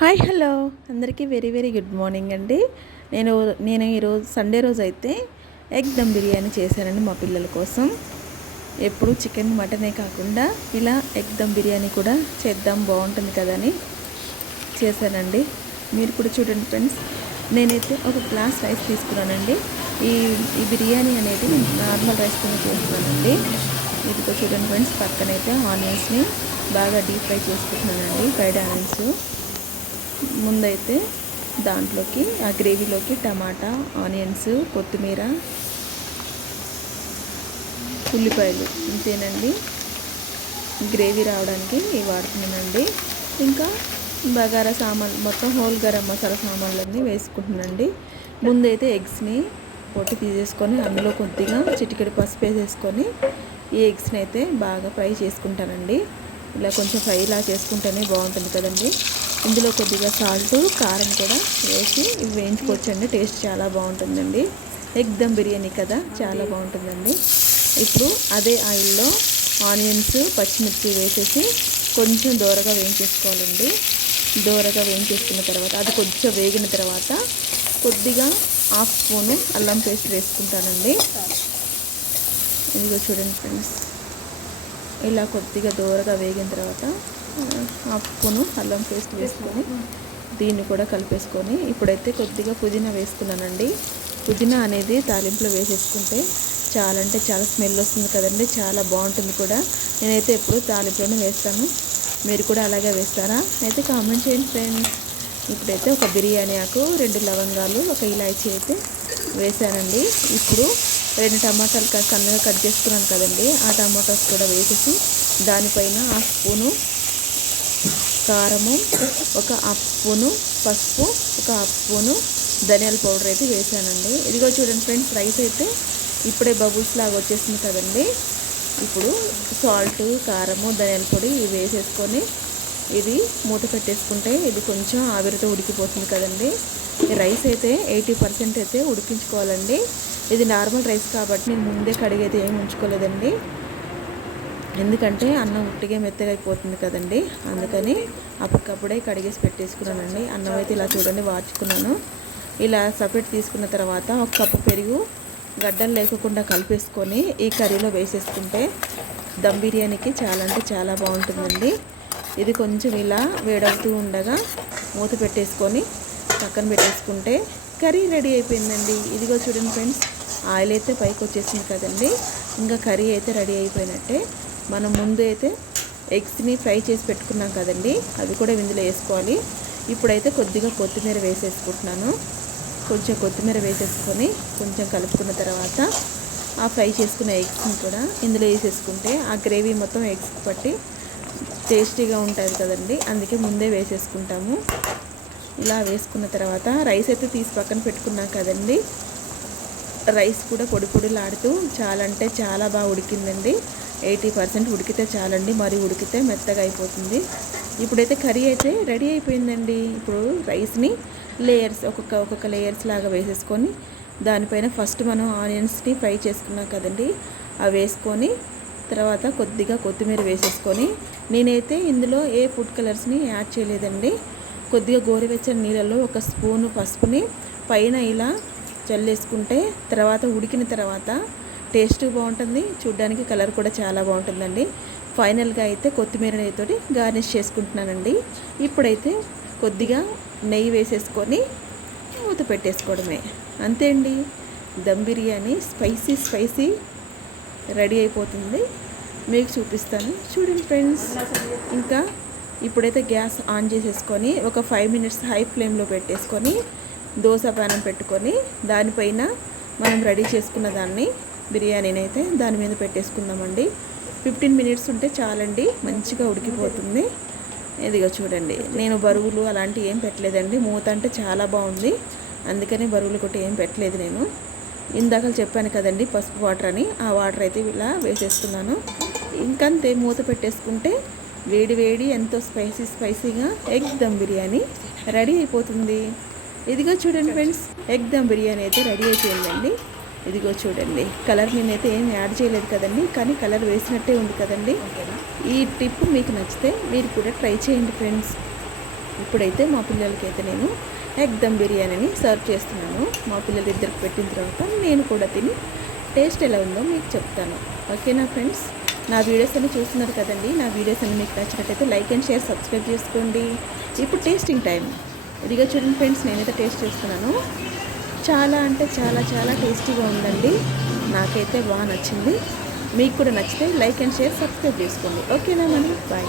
Hi hello అందరికీ very very good morning అండి. నేను ఈరోజు సండే రోజు అయితే ఎగ్ దమ్ బిర్యానీ చేశానండి మా పిల్లల కోసం. ఎప్పుడు చికెన్ మటనే కాకుండా ఇలా ఎగ్ దమ్ బిర్యానీ కూడా చేద్దాం బాగుంటుంది కదా అని చేశానండి. మీరు కూడా చూడండి ఫ్రెండ్స్. నేనైతే ఒక గ్లాస్ రైస్ తీసుకున్నానండి. ఈ బిర్యానీ అనేది నేను నార్మల్ రైస్తో చేస్తున్నానండి. ఇదిగో చూడండి ఫ్రెండ్స్, పక్కనైతే ఆనియన్స్ని బాగా డీప్ ఫ్రై చేసుకుంటున్నానండి. ఫ్రైడ్ ఆనియన్స్ ముందైతే దాంట్లోకి ఆ గ్రేవీలోకి టమాటా, ఆనియన్స్, కొత్తిమీర, ఉల్లిపాయలు ఇంతేనండి. గ్రేవీ రావడానికి ఇవి వాడుతున్నానండి. ఇంకా బగారా సామాన్లు మొత్తం హోల్ గరం మసాలా సామాన్లన్నీ వేసుకుంటున్నానండి. ముందైతే ఎగ్స్ని పొట్టు తీసేసుకొని అందులో కొద్దిగా చిటికెడు పసుపు వేసేసుకొని ఈ ఎగ్స్ని అయితే బాగా ఫ్రై చేసుకుంటానండి. ఇలా కొంచెం ఫ్రైలా చేసుకుంటేనే బాగుంటుంది కదండి. ఇందులో కొద్దిగా సాల్ట్, కారం కూడా వేసి ఇవి వేయించుకోవచ్చండి. టేస్ట్ చాలా బాగుంటుందండి. ఎగ్ దమ్ బిర్యానీ కదా, చాలా బాగుంటుందండి. ఇప్పుడు అదే ఆయిల్లో ఆనియన్స్, పచ్చిమిర్చి వేసేసి కొంచెం దోరగా వేయించేసుకోవాలండి. దోరగా వేయించేసుకున్న తర్వాత అది కొంచెం వేగిన తర్వాత కొద్దిగా హాఫ్ స్పూను అల్లం పేస్ట్ వేసుకుంటానండి. ఇదిగో చూడండి ఫ్రెండ్స్, ఇలా కొద్దిగా దోరగా వేగిన తర్వాత హాఫ్ స్పూను అల్లం పేస్ట్ వేసుకొని దీన్ని కూడా కలిపేసుకొని ఇప్పుడైతే కొద్దిగా పుదీనా వేసుకున్నానండి. పుదీనా అనేది తాలింపులో వేసేసుకుంటే చాలా అంటే చాలా స్మెల్ వస్తుంది కదండి, చాలా బాగుంటుంది కూడా. నేనైతే ఎప్పుడు తాలింపులోనే వేస్తాను. మీరు కూడా అలాగే వేస్తారా అయితే కామెంట్ చేయండి ఫ్రెండ్స్. ఇప్పుడైతే ఒక బిర్యానీ ఆకు, 2 లవంగాలు, ఒక ఇలాచీ అయితే వేసానండి. ఇప్పుడు 2 టమాటాలు సన్నగా కట్ చేసుకున్నాను కదండి, ఆ టమాటాస్ కూడా వేసేసి దానిపైన హాఫ్ స్పూను కారము, ఒక హాఫ్ స్పూను పసుపు, ఒక హాఫ్ స్పూను ధనియాల పౌడర్ అయితే వేసానండి. ఇదిగో చూడండి ఫ్రెండ్స్, రైస్ అయితే ఇప్పుడే బబుల్స్ లాగా వచ్చేసింది కదండి. ఇప్పుడు సాల్ట్, కారము, ధనియాల పొడి ఇవి వేసేసుకొని ఇది మూత పెట్టేసుకుంటే ఇది కొంచెం ఆవిరితో ఉడికిపోతుంది కదండి. ఈ రైస్ అయితే 80% అయితే ఉడికించుకోవాలండి. ఇది నార్మల్ రైస్ కాబట్టి నేను ముందే కడిగైతే ఏమి ఉంచుకోలేదండి. ఎందుకంటే అన్నం ఉట్టిగా మెత్తగా అయిపోతుంది కదండి, అందుకని అప్పటికప్పుడే కడిగేసి పెట్టేసుకున్నానండి. అన్నం అయితే ఇలా చూడండి వార్చుకున్నాను. ఇలా సపరేట్ తీసుకున్న తర్వాత ఒక కప్పు పెరుగు గడ్డలు లేకుండా కలిపేసుకొని ఈ కర్రీలో వేసేసుకుంటే దమ్ బిర్యానీకి చాలా అంటే చాలా బాగుంటుందండి. ఇది కొంచెం ఇలా వేడవుతూ ఉండగా మూత పెట్టేసుకొని పక్కన పెట్టేసుకుంటే కర్రీ రెడీ అయిపోయిందండి. ఇదిగో చూడండి ఫ్రెండ్స్, ఆయిల్ అయితే పైకి వచ్చేసింది కదండి. ఇంకా కర్రీ అయితే రెడీ అయిపోయినట్టే. మనం ముందు అయితే ఎగ్స్ని ఫ్రై చేసి పెట్టుకున్నాం కదండి, అవి కూడా ఇందులో వేసుకోవాలి. ఇప్పుడైతే కొద్దిగా కొత్తిమీర వేసేసుకుంటున్నాను. కొంచెం కొత్తిమీర వేసేసుకొని కొంచెం కలుపుకున్న తర్వాత ఆ ఫ్రై చేసుకున్న ఎగ్స్ని కూడా ఇందులో వేసేసుకుంటే ఆ గ్రేవీ మొత్తం ఎగ్స్ పట్టి టేస్టీగా ఉంటుంది కదండి, అందుకే ముందే వేసేసుకుంటాము. ఇలా వేసుకున్న తర్వాత రైస్ అయితే తీసి పక్కన పెట్టుకున్నాం కదండి. రైస్ కూడా పొడి పొడిలాడుతూ చాలా అంటే చాలా బాగా ఉడికిందండి. 80% ఉడికితే చాలండి, మరి ఉడికితే మెత్తగా అయిపోతుంది. ఇప్పుడైతే కర్రీ అయితే రెడీ అయిపోయిందండి. ఇప్పుడు రైస్ని లేయర్స్ ఒక్కొక్క లేయర్స్ లాగా వేసేసుకొని దానిపైన ఫస్ట్ మనం ఆనియన్స్ని ఫ్రై చేసుకున్నాం కదండి, అవి వేసుకొని తర్వాత కొద్దిగా కొత్తిమీర వేసేసుకొని, నేనైతే ఇందులో ఏ ఫుడ్ కలర్స్ని యాడ్ చేయలేదండి. కొద్దిగా గోరువెచ్చని నీళ్ళల్లో ఒక స్పూను పసుపుని పైన ఇలా చల్లేసుకుంటే తర్వాత ఉడికిన తర్వాత టేస్ట్ బాగుంటుంది, చూడ్డానికి కలర్ కూడా చాలా బాగుంటుందండి. ఫైనల్గా అయితే కొత్తిమీరతోటి గార్నిష్ చేసుకుంటున్నానండి. ఇప్పుడైతే కొద్దిగా నెయ్యి వేసేసుకొని మూత పెట్టేసుకోవడమే, అంతే అండి. దమ్ బిర్యానీ స్పైసీ రెడీ అయిపోతుంది. మీకు చూపిస్తాను చూడండి ఫ్రెండ్స్. ఇంకా ఇప్పుడైతే గ్యాస్ ఆన్ చేసేసుకొని ఒక 5 మినిట్స్ హై ఫ్లేమ్లో పెట్టేసుకొని దోశ పానం పెట్టుకొని దానిపైన మనం రెడీ చేసుకున్న దాన్ని బిర్యానీని అయితే దాని మీద పెట్టేసుకుందామండి. 15 మినిట్స్ ఉంటే చాలండి, మంచిగా ఉడికిపోతుంది. ఇదిగో చూడండి, నేను బరువులు అలాంటివి ఏం పెట్టలేదండి. మూత అంటే చాలా బాగుంది, అందుకని బరువులు కొట్టి ఏం పెట్టలేదు నేను. ఇందాక చెప్పాను కదండి పసుపు వాటర్ అని, ఆ వాటర్ అయితే ఇలా వేసేస్తున్నాను. ఇంకంతే, మూత పెట్టేసుకుంటే వేడి వేడి ఎంతో స్పైసీగా ఎగ్ దమ్ బిర్యానీ రెడీ అయిపోతుంది. ఇదిగో చూడండి ఫ్రెండ్స్, ఎగ్ దమ్ బిర్యానీ అయితే రెడీ అయిపోయిందండి. ఇదిగో చూడండి, కలర్ నేనైతే ఏం యాడ్ చేయలేదు కదండి, కానీ కలర్ వేసినట్టే ఉంది కదండి. ఈ టిప్ మీకు నచ్చితే మీరు కూడా ట్రై చేయండి ఫ్రెండ్స్. ఇప్పుడైతే మా పిల్లలకైతే నేను ఎగ్ దమ్ బిర్యానీని సర్వ్ చేస్తున్నాను. మా పిల్లలు ఇద్దరికి పెట్టిన తర్వాత నేను కూడా తిని టేస్ట్ ఎలా ఉందో మీకు చెప్తాను. ఓకేనా ఫ్రెండ్స్, నా వీడియోస్ అన్ని చూస్తున్నారు కదండి. నా వీడియోస్ అన్ని మీకు నచ్చినట్టయితే లైక్ అండ్ షేర్, సబ్స్క్రైబ్ చేసుకోండి. ఇప్పుడు టేస్టింగ్ టైం. ఇదిగా చూడండి ఫ్రెండ్స్, నేనైతే టేస్ట్ చేస్తున్నాను. చాలా అంటే చాలా చాలా టేస్టీగా ఉందండి. నాకైతే బాగా నచ్చింది. మీకు కూడా నచ్చితే లైక్ అండ్ షేర్, సబ్స్క్రైబ్ చేసుకోండి. ఓకేనా మరి, బాయ్.